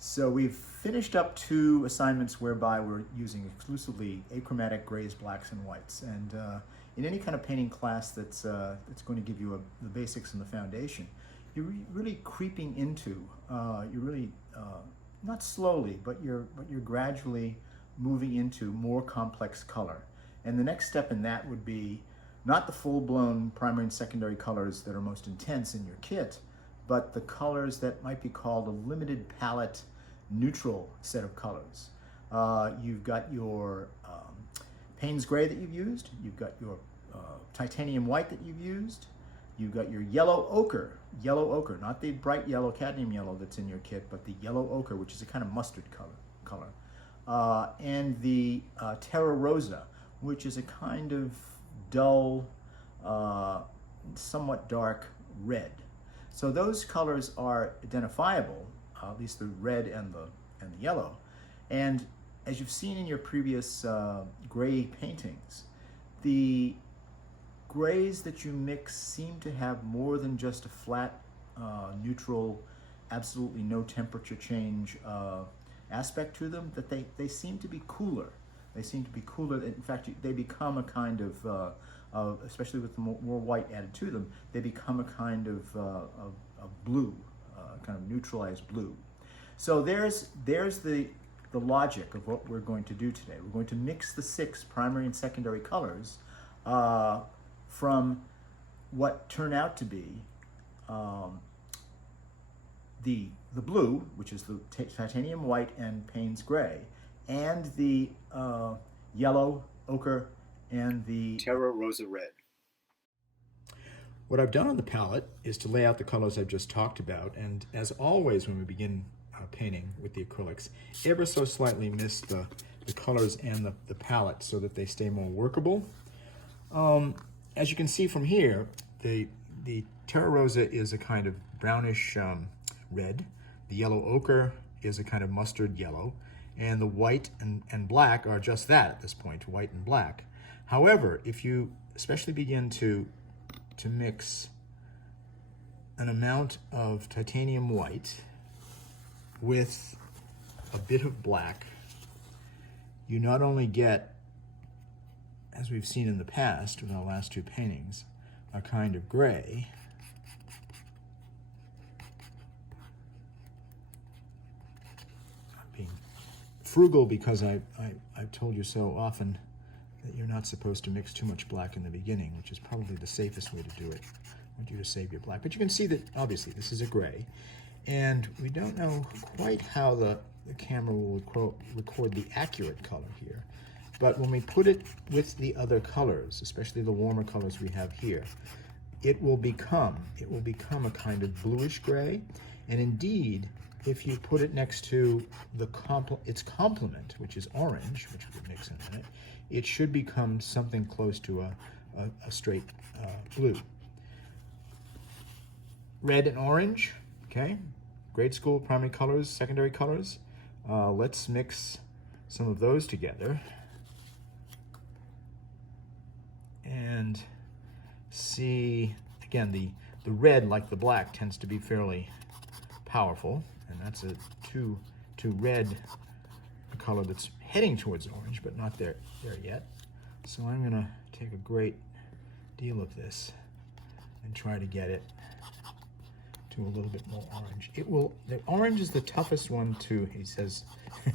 So we've finished up 2 assignments whereby we're using exclusively achromatic grays, blacks, and whites. And in any kind of painting class that's going to give you the basics and the foundation, you're really creeping into, you're really, not slowly, but you're gradually moving into more complex color. And the next step in that would be not the full-blown primary and secondary colors that are most intense in your kit, but the colors that might be called a limited palette neutral set of colors. You've got your Payne's gray that you've used, you've got your titanium white that you've used, you've got your yellow ochre, not the bright yellow cadmium yellow that's in your kit, but the yellow ochre, which is a kind of mustard color. And the terra rosa, which is a kind of dull, somewhat dark red. So those colors are identifiable, at least the red and the yellow. And as you've seen in your previous gray paintings, the grays that you mix seem to have more than just a flat, neutral, absolutely no temperature change aspect to them, that they seem to be cooler. They seem to be cooler. In fact, they become a kind of especially with the more white added to them, they become a kind of blue, kind of neutralized blue. So there's the logic of what we're going to do today. We're going to mix the 6 primary and secondary colors from what turn out to be the blue, which is the titanium white and Payne's gray, and the yellow ochre and the terra rosa red. What I've done on the palette is to lay out the colors I've just talked about, and as always when we begin painting with the acrylics, ever so slightly miss the colors and the palette so that they stay more workable. As you can see from here, the terra rosa is a kind of brownish red, the yellow ochre is a kind of mustard yellow, and the white and black are just that at this point, white and black. However, if you especially begin to mix an amount of titanium white with a bit of black, you not only get, as we've seen in the past with our last 2 paintings, a kind of gray, I'm being frugal because I've told you so often that you're not supposed to mix too much black in the beginning, which is probably the safest way to do it. I want you to save your black. But you can see that obviously this is a gray, and we don't know quite how the camera will record the accurate color here. But when we put it with the other colors, especially the warmer colors we have here, it will become a kind of bluish gray. And indeed, if you put it next to its complement, which is orange, which we'll mix in a minute, it should become something close to a straight blue. Red and orange, okay? Grade school primary colors, secondary colors. Let's mix some of those together and see, again, the red, like the black, tends to be fairly powerful, and that's a too red color that's heading towards orange, but not there yet. So I'm gonna take a great deal of this and try to get it to a little bit more orange. The orange is the toughest one to, he says,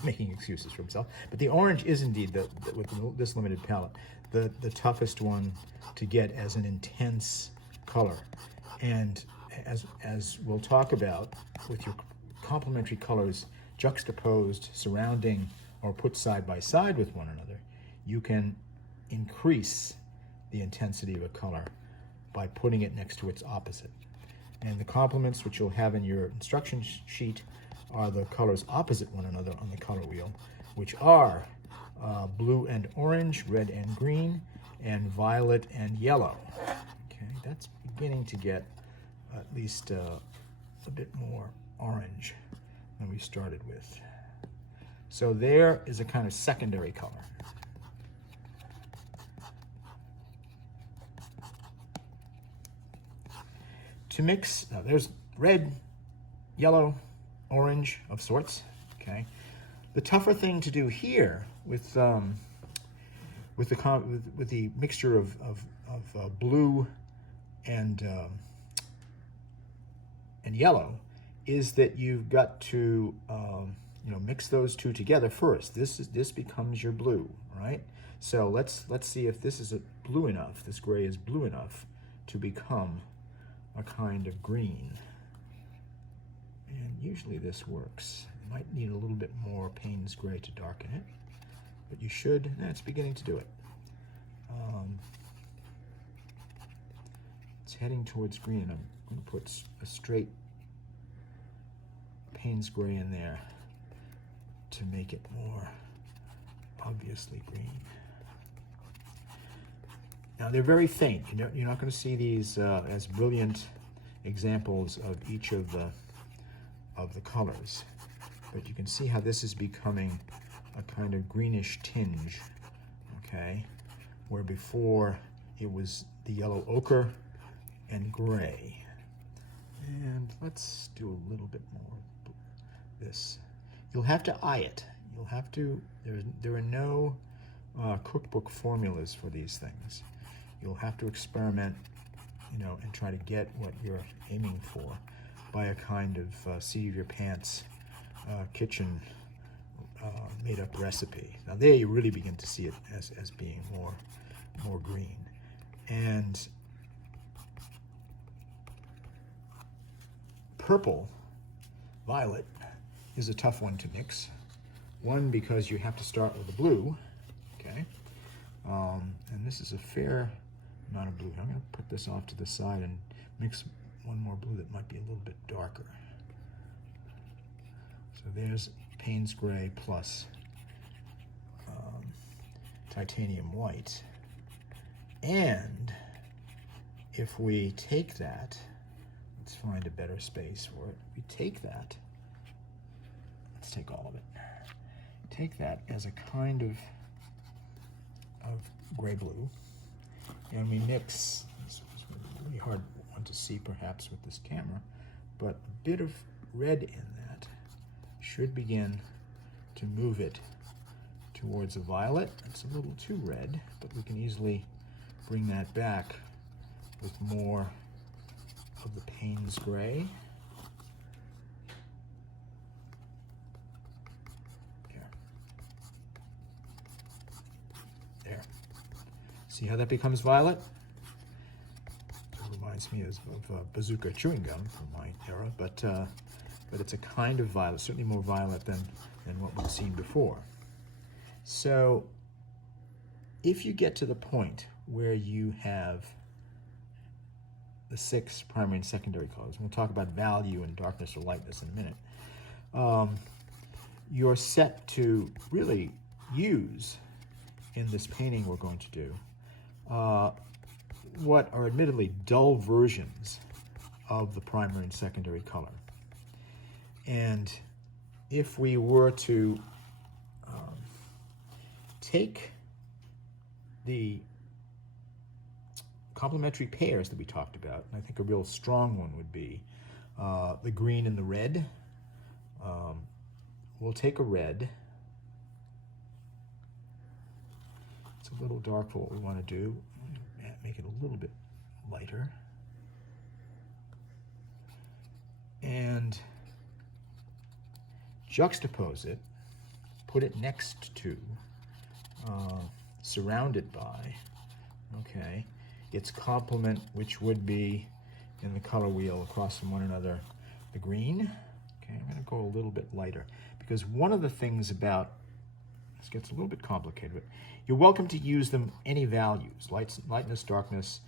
making excuses for himself, but the orange is indeed, with this limited palette, the toughest one to get as an intense color. And as we'll talk about, with your complementary colors juxtaposed, surrounding, or put side by side with one another, you can increase the intensity of a color by putting it next to its opposite. And the complements, which you'll have in your instruction sheet, are the colors opposite one another on the color wheel, which are blue and orange, red and green, and violet and yellow. Okay, that's beginning to get at least a bit more orange than we started with. So there is a kind of secondary color. To mix, there's red, yellow, orange of sorts. okay? The tougher thing to do here with the mixture of blue and yellow is that you've got to mix those two together first. This becomes your blue, right? So let's see if this is blue enough. This gray is blue enough to become a kind of green. And usually this works. You might need a little bit more Payne's gray to darken it, but you should. It's beginning to do it. It's heading towards green. I'm going to put a straight Payne's gray in there to make it more obviously green. Now they're very faint. You're not going to see these as brilliant examples of each of the colors, but you can see how this is becoming a kind of greenish tinge, okay, where before it was the yellow ochre and gray. And let's do a little bit more of this. You'll have to eye it. You'll have to, there are no cookbook formulas for these things. You'll have to experiment, and try to get what you're aiming for by a kind of seat of your pants kitchen made up recipe. Now there you really begin to see it as being more green. And purple, violet, is a tough one to mix. One, because you have to start with the blue, okay? And this is a fair amount of blue. I'm going to put this off to the side and mix one more blue that might be a little bit darker. So there's Payne's gray plus titanium white. And if we take that, let's find a better space for it. We take that, let's take all of it. Take that as a kind of gray blue, and we mix. This is a really hard one to see perhaps with this camera, but a bit of red in that should begin to move it towards a violet. It's a little too red, but we can easily bring that back with more of the Payne's gray. There. See how that becomes violet? It reminds me of bazooka chewing gum from my era, but it's a kind of violet, certainly more violet than what we've seen before. So if you get to the point where you have the 6 primary and secondary colors, and we'll talk about value and darkness or lightness in a minute, you're set to really use in this painting we're going to do what are admittedly dull versions of the primary and secondary color. And if we were to take the complementary pairs that we talked about, and I think a real strong one would be the green and the red. We'll take a red. It's a little dark for what we want to do. Make it a little bit lighter. And juxtapose it, put it next to, surrounded by, okay, its complement, which would be in the color wheel across from one another, the green. Okay, I'm going to go a little bit lighter because one of the things about this gets a little bit complicated, but you're welcome to use them any values, lightness, darkness,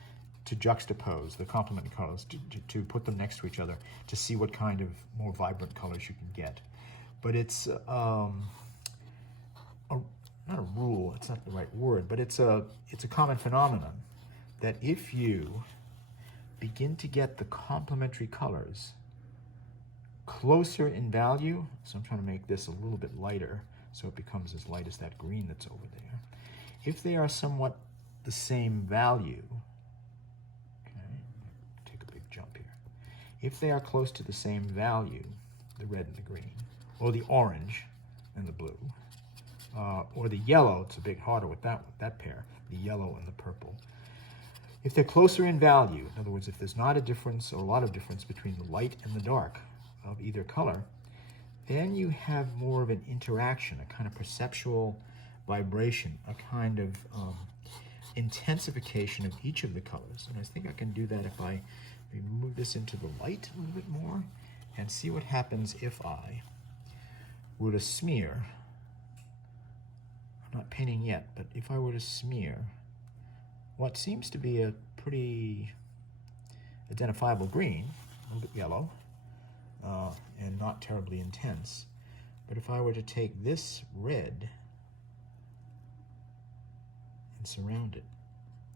to juxtapose the complementing colors, to put them next to each other to see what kind of more vibrant colors you can get. But it's not a rule, it's not the right word, but it's a common phenomenon that if you begin to get the complementary colors closer in value, so I'm trying to make this a little bit lighter so it becomes as light as that green that's over there. If they are somewhat the same value, okay, take a big jump here. If they are close to the same value, the red and the green, or the orange and the blue, or the yellow. It's a bit harder with that pair, the yellow and the purple. If they're closer in value, in other words, if there's not a difference or a lot of difference between the light and the dark of either color, then you have more of an interaction, a kind of perceptual vibration, a kind of intensification of each of the colors. And I think I can do that if I move this into the light a little bit more and see what happens if I were to smear. I'm not painting yet, but if I were to smear what seems to be a pretty identifiable green, a little bit yellow, and not terribly intense. But if I were to take this red and surround it,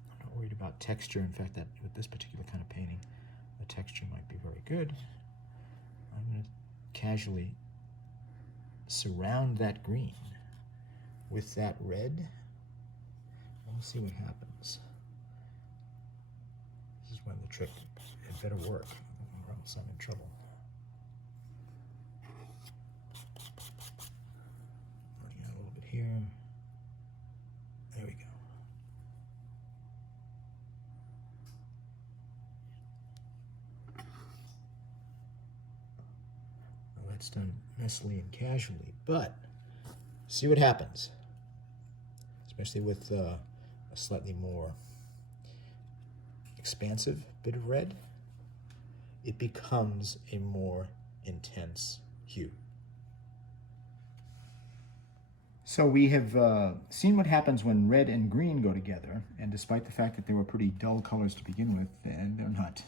I'm not worried about texture. In fact, that with this particular kind of painting, the texture might be very good. I'm going to casually surround that green with that red, and we'll see what happens. This is when the trick had better work, or else I'm in trouble. Running out a little bit here. There we go. Well, that's done messily and casually, but see what happens, especially with a slightly more expansive bit of red. It becomes a more intense hue. So we have seen what happens when red and green go together, and despite the fact that they were pretty dull colors to begin with, and they're not,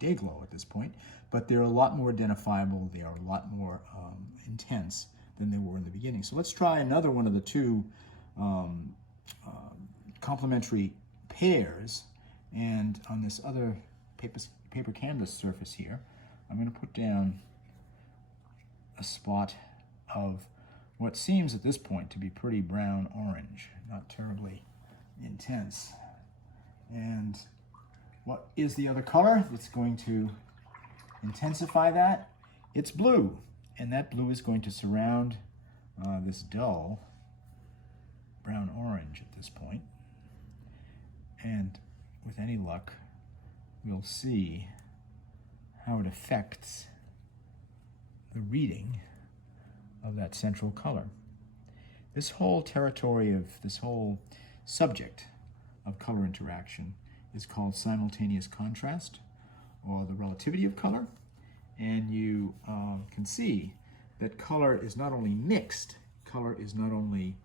day glow at this point, but they're a lot more identifiable, they are a lot more intense than they were in the beginning. So let's try another one of the two complementary pairs, and on this other paper canvas surface here, I'm going to put down a spot of what seems at this point to be pretty brown orange, not terribly intense. And what is the other color that's going to intensify that? It's blue, and that blue is going to surround this dull brown orange at this point. And with any luck, we'll see how it affects the reading of that central color. This whole territory of this whole subject of color interaction is called simultaneous contrast, or the relativity of color. And you can see that color is not only mixed, color is not only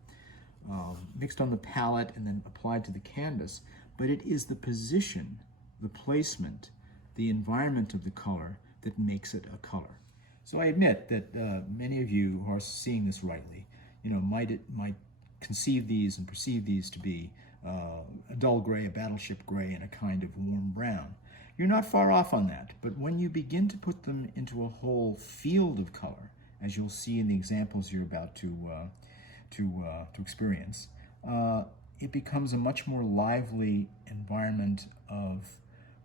mixed on the palette and then applied to the canvas, but it is the position, the placement, the environment of the color that makes it a color. So I admit that many of you who are seeing this rightly, might conceive these and perceive these to be a dull gray, a battleship gray, and a kind of warm brown. You're not far off on that, but when you begin to put them into a whole field of color, as you'll see in the examples you're about to experience, it becomes a much more lively environment of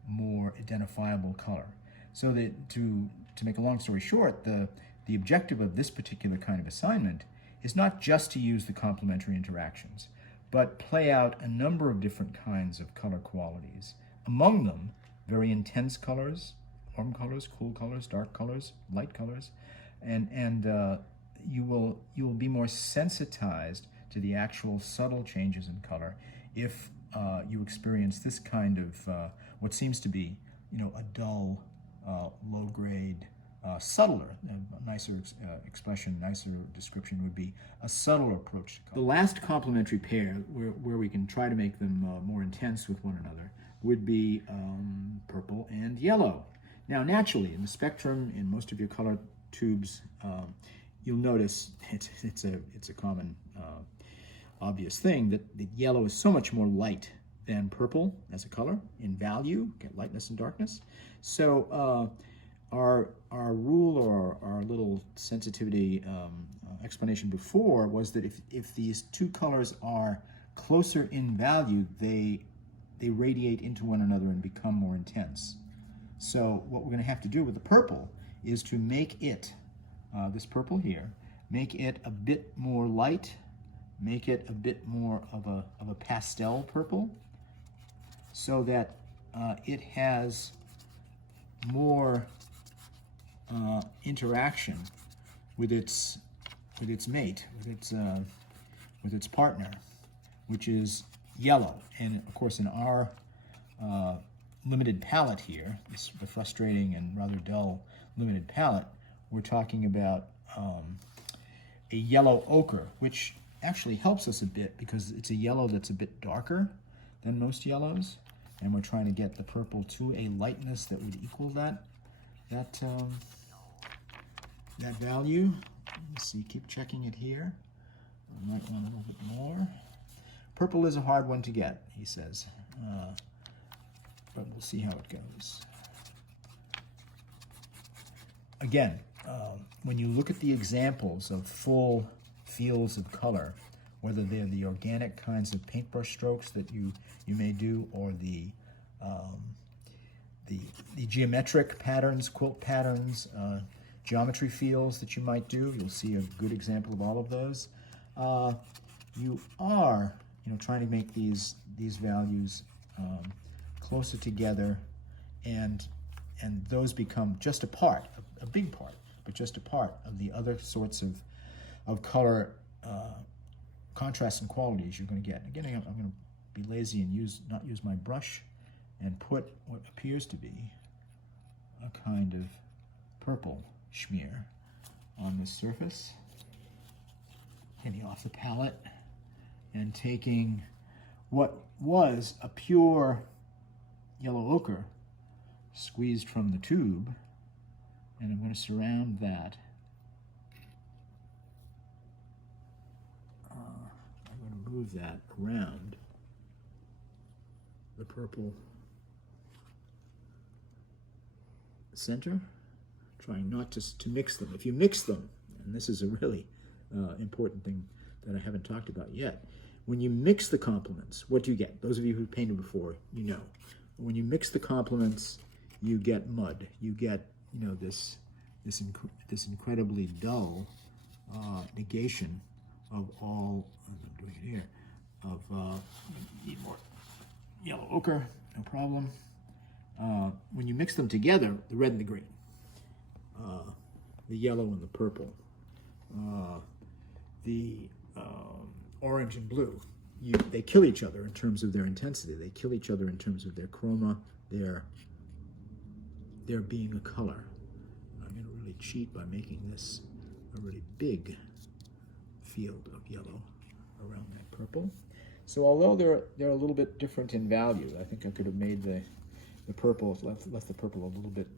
more identifiable color. So that to make a long story short, the objective of this particular kind of assignment is not just to use the complementary interactions, but play out a number of different kinds of color qualities. Among them, very intense colors, warm colors, cool colors, dark colors, light colors, and you will be more sensitized to the actual subtle changes in color if you experience this kind of what seems to be, a dull, low-grade, subtler, a nicer expression, nicer description would be a subtle approach to color. The last complementary pair, where we can try to make them more intense with one another, would be purple and yellow. Now, naturally, in the spectrum, in most of your color tubes, you'll notice it's a common, obvious thing that yellow is so much more light than purple as a color in value, get lightness and darkness. So our rule, or our little sensitivity explanation before, was that if these two colors are closer in value, they radiate into one another and become more intense. So what we're going to have to do with the purple is to make it this purple here, make it a bit more light, make it a bit more of a pastel purple, so that it has more interaction with its mate, with its partner, which is yellow. And of course, in our limited palette here, the frustrating and rather dull limited palette, we're talking about a yellow ochre, which actually helps us a bit because it's a yellow that's a bit darker than most yellows, and we're trying to get the purple to a lightness that would equal that value. Let's see, keep checking it here. I might want a little bit more. Purple is a hard one to get, he says, but we'll see how it goes. Again, when you look at the examples of full fields of color, whether they're the organic kinds of paintbrush strokes that you may do, or the geometric patterns, quilt patterns, geometry fields that you might do, you'll see a good example of all of those. You are, trying to make these values closer together, and those become just a part, a big part, but just a part of the other sorts of color contrasts and qualities you're going to get. Again, I'm going to be lazy and not use my brush and put what appears to be a kind of purple smear on the surface, getting off the palette and taking what was a pure yellow ochre squeezed from the tube, and I'm going to surround that. I'm going to move that around the purple center, trying not to mix them. If you mix them, and this is a really important thing that I haven't talked about yet, when you mix the complements, what do you get? Those of you who've painted before, you know. When you mix the complements, you get mud. You get, this incredibly dull negation of all. I'm doing it here. Of need more yellow ochre, no problem. When you mix them together, the red and the green, the yellow and the purple, the orange and blue, they kill each other in terms of their intensity. They kill each other in terms of their chroma, their being a color. I'm going to really cheat by making this a really big field of yellow around that purple. So although they're a little bit different in value, I think I could have made the purple, left the purple a little bit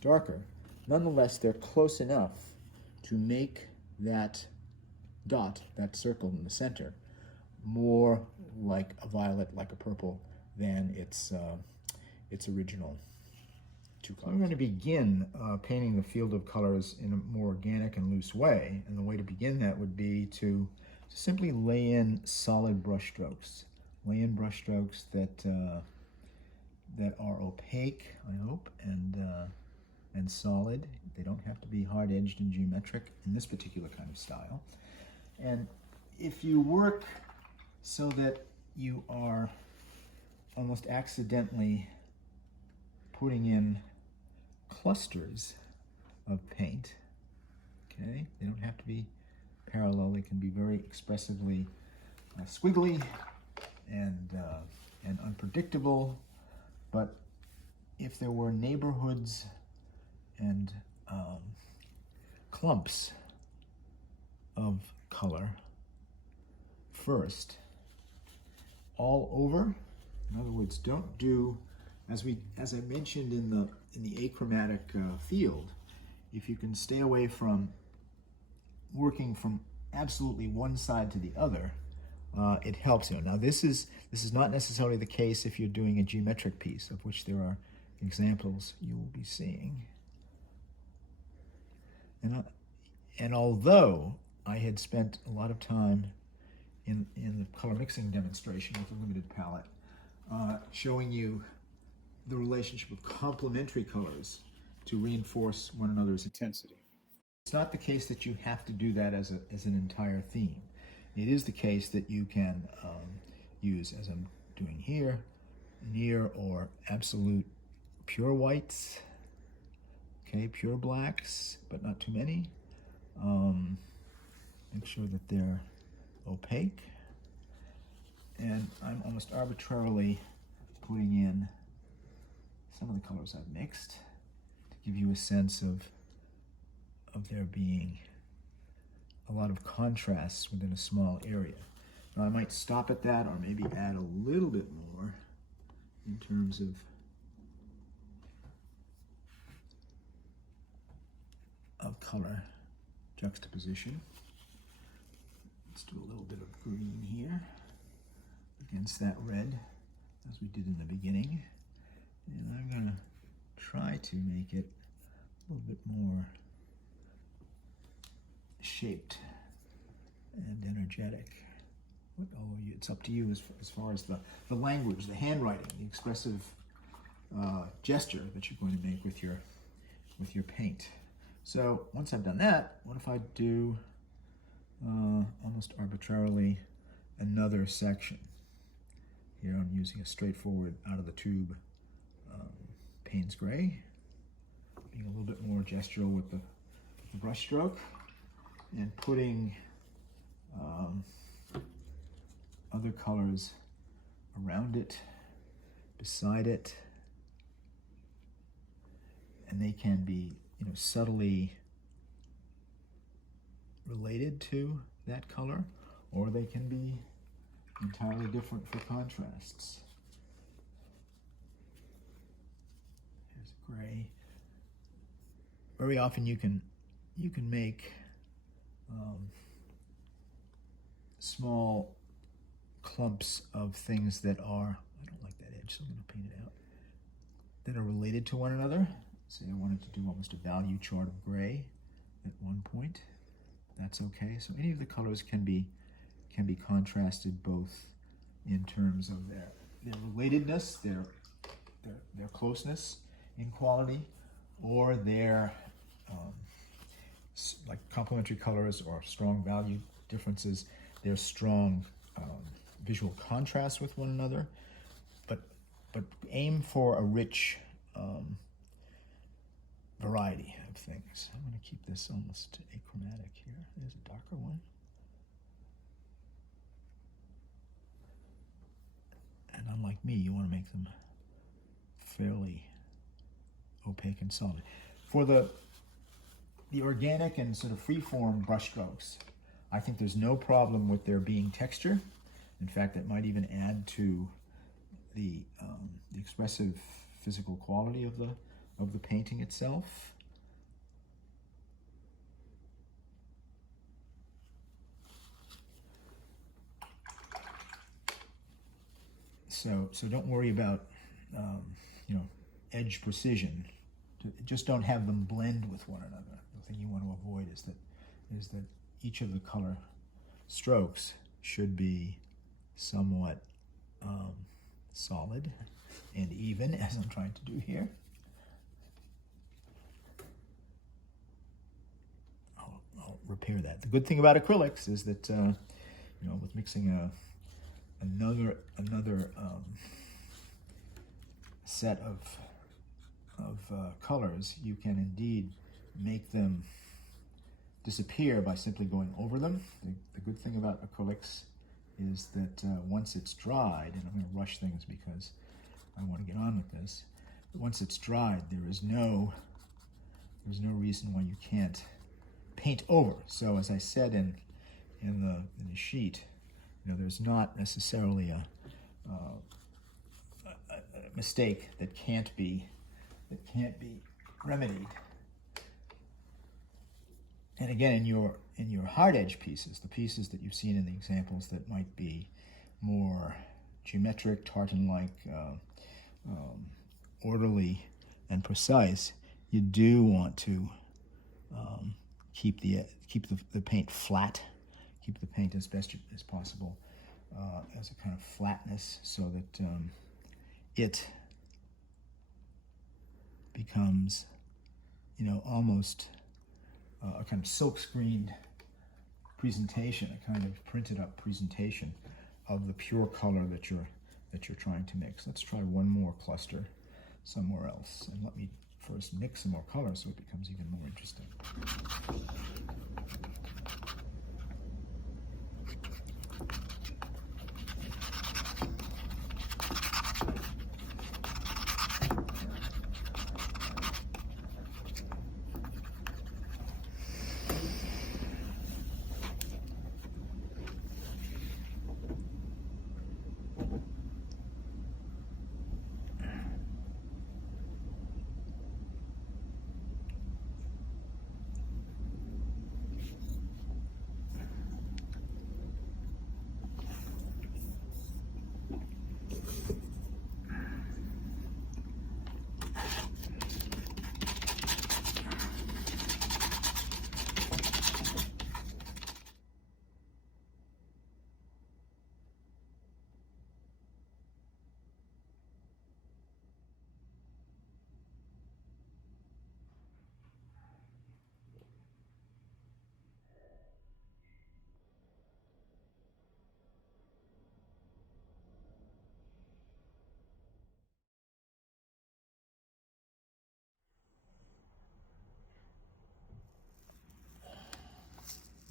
darker. Nonetheless, they're close enough to make that dot, that circle in the center, more like a violet, like a purple, than its original two colors. I'm going to begin painting the field of colors in a more organic and loose way, and the way to begin that would be to simply lay in solid brush strokes. Lay in brush strokes that are opaque, I hope, and solid. They don't have to be hard-edged and geometric in this particular kind of style. And if you work so that you are almost accidentally putting in clusters of paint, okay? They don't have to be parallel. They can be very expressively squiggly and unpredictable. But if there were neighborhoods and clumps of color first, all over, in other words, don't do, as I mentioned in the achromatic field, if you can stay away from working from absolutely one side to the other, it helps. Now this is not necessarily the case if you're doing a geometric piece, of which there are examples you will be seeing. And although I had spent a lot of time in the color mixing demonstration with a limited palette, showing you the relationship of complementary colors to reinforce one another's intensity. It's not the case that you have to do that as an entire theme. It is the case that you can use, as I'm doing here, near or absolute pure whites, okay, pure blacks, but not too many. Make sure that they're opaque. And I'm almost arbitrarily putting in some of the colors I've mixed to give you a sense of there being a lot of contrasts within a small area. Now I might stop at that, or maybe add a little bit more in terms of color juxtaposition. Let's do a little bit of green here against that red, as we did in the beginning. And I'm going to try to make it a little bit more shaped and energetic. It's up to you as far as the language, the handwriting, the expressive gesture that you're going to make with your paint. So once I've done that, what if I do almost arbitrarily another section? Here I'm using a straightforward out of the tube Payne's Gray, being a little bit more gestural with the brush stroke, and putting other colors around it, beside it, and they can be, subtly related to that color, or they can be entirely different for contrasts. Here's gray. Very often you can make small clumps of things that are, I don't like that edge, so I'm going to paint it out, that are related to one another. Say I wanted to do almost a value chart of gray at one point. That's okay. So any of the colors can be contrasted both in terms of their relatedness, their closeness in quality, or their like complementary colors or strong value differences, their strong visual contrast with one another, but aim for a rich variety of things. I'm going to keep this almost achromatic here. There's a darker one. And unlike me, you want to make them fairly opaque and solid. For the organic and sort of free-form brushstrokes, I think there's no problem with there being texture. In fact, it might even add to the expressive physical quality of the painting itself. So don't worry about edge precision. Just don't have them blend with one another. The thing you want to avoid is that each of the color strokes should be somewhat solid and even, as I'm trying to do here. I'll repair that. The good thing about acrylics is that with mixing another set of colors, you can indeed make them disappear by simply going over them. The good thing about acrylics is that once it's dried, and I'm going to rush things because I want to get on with this, but once it's dried, there's no reason why you can't paint over. So as I said in the sheet, there's not necessarily a mistake that can't be remedied. And again, in your hard edge pieces, the pieces that you've seen in the examples that might be more geometric, tartan-like, orderly and precise, you do want to keep the paint flat, keep the paint as best as possible as a kind of flatness, so that it becomes, almost a kind of silk screened presentation, a kind of printed up presentation of the pure color that you're trying to mix. Let's try one more cluster somewhere else, and let me first mix some more color so it becomes even more interesting.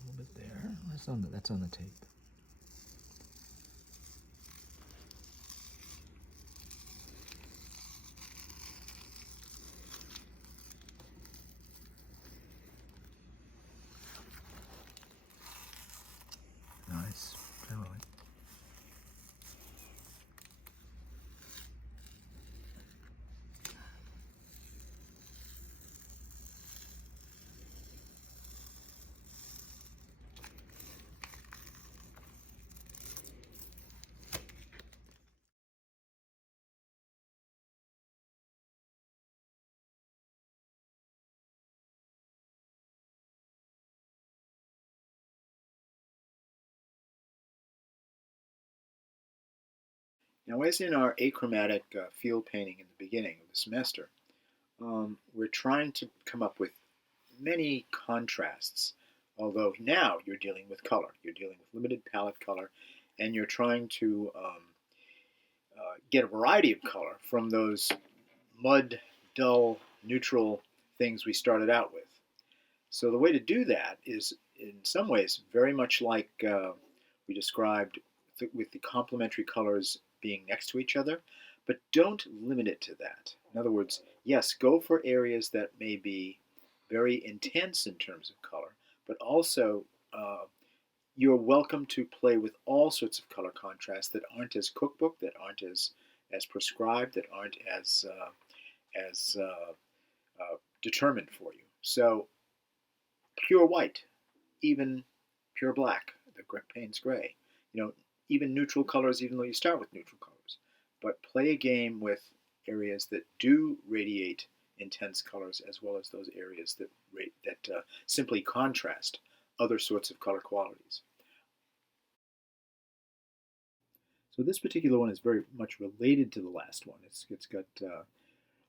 A little bit there. That's on the tape. Nice. Really. Now, as in our achromatic field painting in the beginning of the semester, we're trying to come up with many contrasts. Although now you're dealing with color, you're dealing with limited palette color, and you're trying to get a variety of color from those mud, dull, neutral things we started out with. So the way to do that is, in some ways, very much like we described with the complementary colors being next to each other, but don't limit it to that. In other words, yes, go for areas that may be very intense in terms of color, but also you're welcome to play with all sorts of color contrasts that aren't as cookbook, that aren't as prescribed, that aren't as determined for you. So pure white, even pure black, the Payne's gray, you know, even neutral colors, even though you start with neutral colors. But play a game with areas that do radiate intense colors, as well as those areas that simply contrast other sorts of color qualities. So this particular one is very much related to the last one. It's got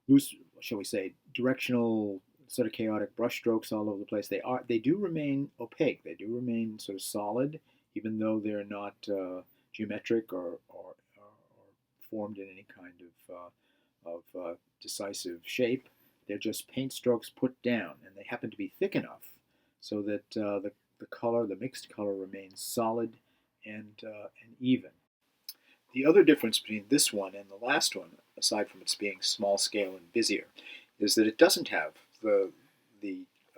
loose, shall we say, directional, sort of chaotic brush strokes all over the place. They do remain opaque. They do remain sort of solid, even though they're not geometric or formed in any kind of decisive shape. They're just paint strokes put down, and they happen to be thick enough so that the color, the mixed color, remains solid and even. The other difference between this one and the last one, aside from its being small scale and busier, is that it doesn't have the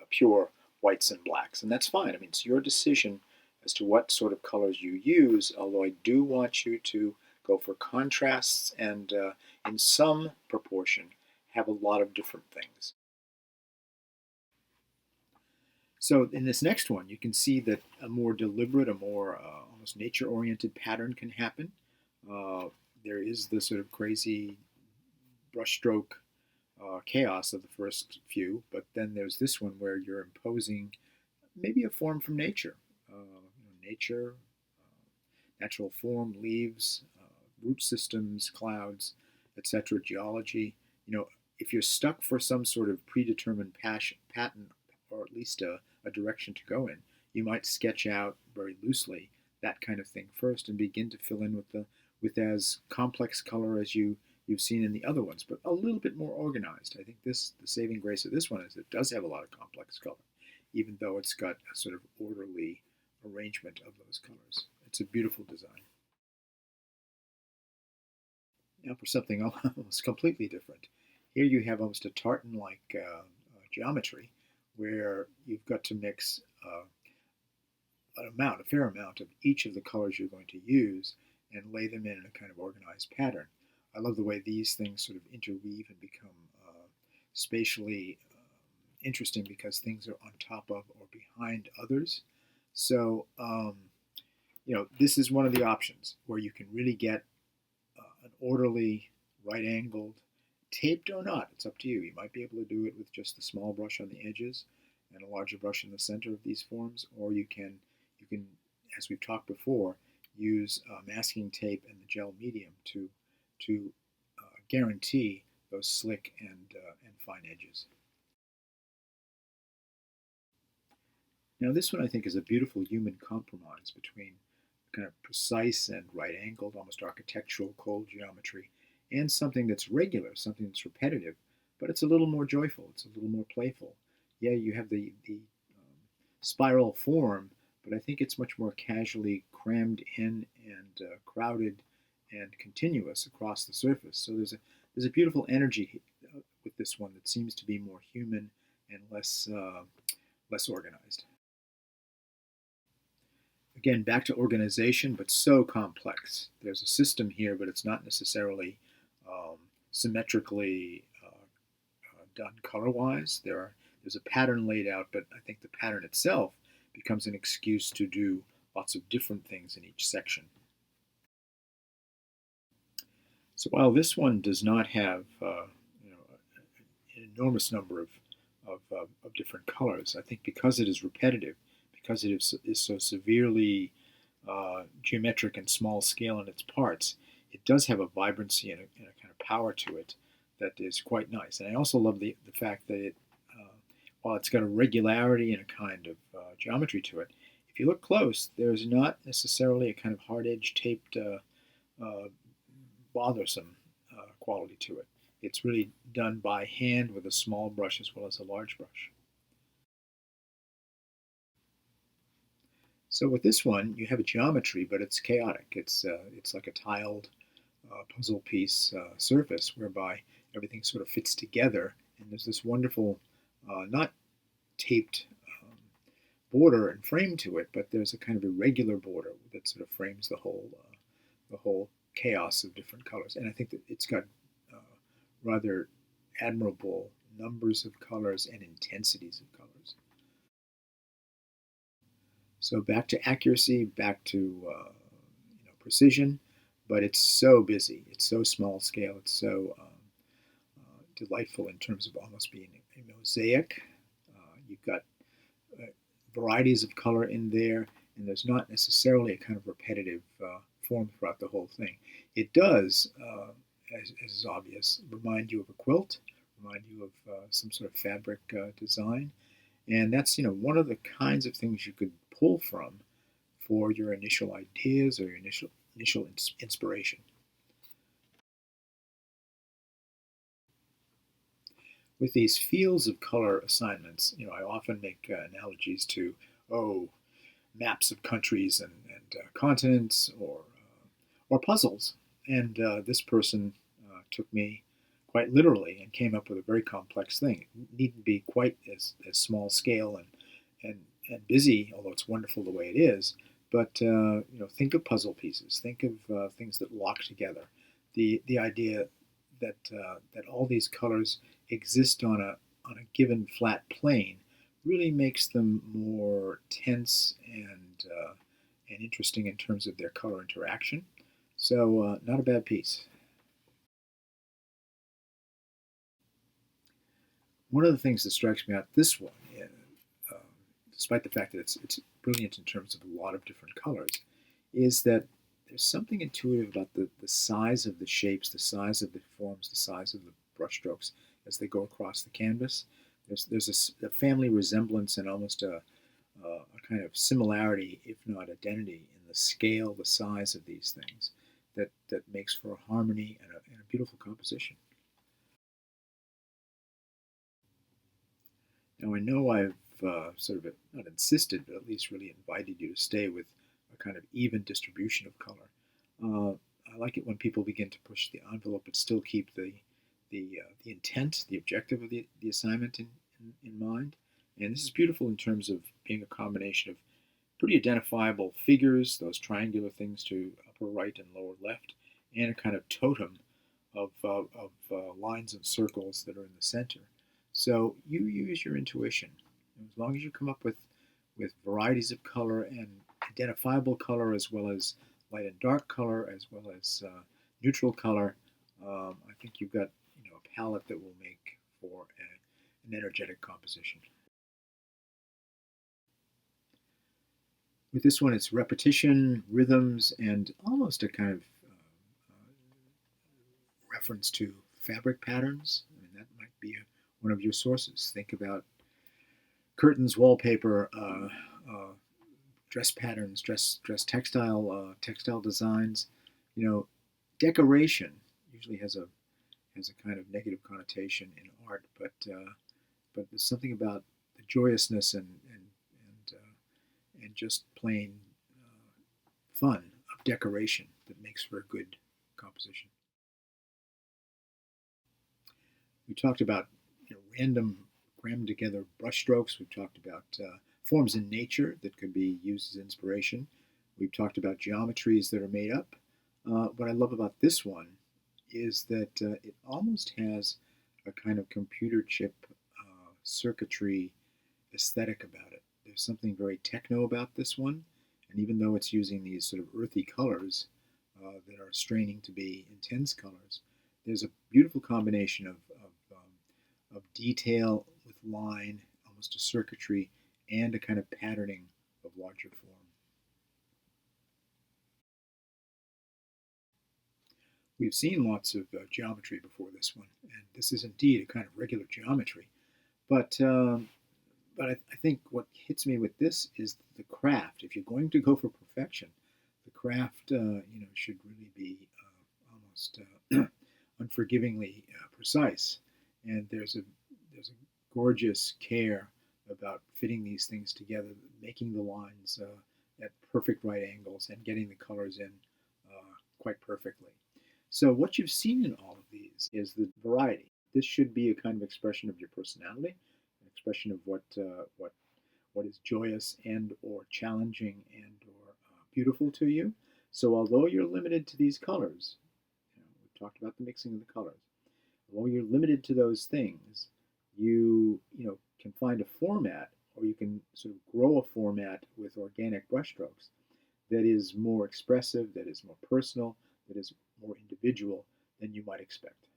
pure whites and blacks, and that's fine. I mean, it's your decision as to what sort of colors you use, although I do want you to go for contrasts and, in some proportion, have a lot of different things. So in this next one, you can see that a more deliberate, a more almost nature-oriented pattern can happen. There is the sort of crazy brushstroke chaos of the first few, but then there's this one where you're imposing maybe a form from nature. Nature, natural form, leaves, root systems, clouds, etc., geology. If you're stuck for some sort of predetermined pattern, or at least least a direction to go in. You might sketch out very loosely that kind of thing first and begin to fill in with as complex color as you've seen in the other ones, but a little bit more organized. I think the saving grace of this one is it does have a lot of complex color, even though it's got a sort of orderly arrangement of those colors. It's a beautiful design. Now for something almost completely different. Here you have almost a tartan-like geometry where you've got to mix a fair amount of each of the colors you're going to use and lay them in a kind of organized pattern. I love the way these things sort of interweave and become spatially interesting because things are on top of or behind others. So, this is one of the options where you can really get an orderly, right-angled, taped or not. It's up to you. You might be able to do it with just the small brush on the edges and a larger brush in the center of these forms, or you can, as we've talked before, use masking tape and the gel medium to guarantee those slick and fine edges. Now this one I think is a beautiful human compromise between kind of precise and right-angled, almost architectural cold geometry, and something that's regular, something that's repetitive, but it's a little more joyful, it's a little more playful. Yeah, you have the spiral form, but I think it's much more casually crammed in and crowded and continuous across the surface. So there's a beautiful energy with this one that seems to be more human and less organized. Again, back to organization, but so complex. There's a system here, but it's not necessarily symmetrically done color-wise. There's a pattern laid out, but I think the pattern itself becomes an excuse to do lots of different things in each section. So while this one does not have an enormous number of different colors, I think because it is repetitive, because it is so severely geometric and small scale in its parts, it does have a vibrancy and a kind of power to it that is quite nice. And I also love the fact that it, while it's got a regularity and a kind of geometry to it, if you look close, there's not necessarily a kind of hard-edge taped bothersome quality to it. It's really done by hand with a small brush as well as a large brush. So with this one, you have a geometry, but it's chaotic. It's like a tiled puzzle piece surface whereby everything sort of fits together, and there's this wonderful, not taped border and frame to it, but there's a kind of irregular border that sort of frames the whole chaos of different colors. And I think that it's got rather admirable numbers of colors and intensities of colors. So back to accuracy, back to precision, but it's so busy. It's so small scale. It's so delightful in terms of almost being a mosaic. You've got varieties of color in there, and there's not necessarily a kind of repetitive form throughout the whole thing. It does, as is obvious, remind you of a quilt, remind you of some sort of fabric design, and that's one of the kinds of things you could pull from for your initial ideas or your initial inspiration. With these fields of color assignments, I often make analogies to, maps of countries and continents or puzzles. And this person took me quite literally and came up with a very complex thing. It needn't be quite as small scale and busy, although it's wonderful the way it is. But think of puzzle pieces. Think of things that lock together. The idea that all these colors exist on a given flat plane really makes them more tense and interesting in terms of their color interaction. So not a bad piece. One of the things that strikes me about this one, uh, despite the fact that it's brilliant in terms of a lot of different colors, is that there's something intuitive about the size of the shapes, the size of the forms, the size of the brushstrokes as they go across the canvas. A family resemblance and almost a kind of similarity, if not identity, in the scale, the size of these things that makes for a harmony and a beautiful composition. Now, I know I've sort of not insisted, but at least really invited you to stay with a kind of even distribution of color. Uh, I like it when people begin to push the envelope but still keep the intent, the objective of the assignment in mind. And this is beautiful in terms of being a combination of pretty identifiable figures, those triangular things to upper right and lower left, and a kind of totem of lines and circles that are in the center. So you use your intuition. As long as you come up with varieties of color and identifiable color, as well as light and dark color, as well as neutral color, I think you've got a palette that will make for an energetic composition. With this one, it's repetition, rhythms, and almost a kind of reference to fabric patterns. I mean, that might be one of your sources. Think about curtains, wallpaper, dress patterns, textile designs. You know, decoration usually has a kind of negative connotation in art, but there's something about the joyousness and just plain fun of decoration that makes for a good composition. We talked about random crammed together brushstrokes. We've talked about forms in nature that could be used as inspiration. We've talked about geometries that are made up. What I love about this one is that it almost has a kind of computer chip circuitry aesthetic about it. There's something very techno about this one, and even though it's using these sort of earthy colors that are straining to be intense colors, there's a beautiful combination of detail with line, almost a circuitry, and a kind of patterning of larger form. We've seen lots of geometry before this one, and this is indeed a kind of regular geometry. But I think what hits me with this is the craft. If you're going to go for perfection, the craft should really be almost unforgivingly precise. And there's a gorgeous care about fitting these things together, making the lines at perfect right angles, and getting the colors in quite perfectly. So what you've seen in all of these is the variety. This should be a kind of expression of your personality, an expression of what is joyous and or challenging and or beautiful to you. So although you're limited to these colors, we've talked about the mixing of the colors. Although you're limited to those things, you can find a format, or you can sort of grow a format with organic brushstrokes that is more expressive, that is more personal, that is more individual than you might expect.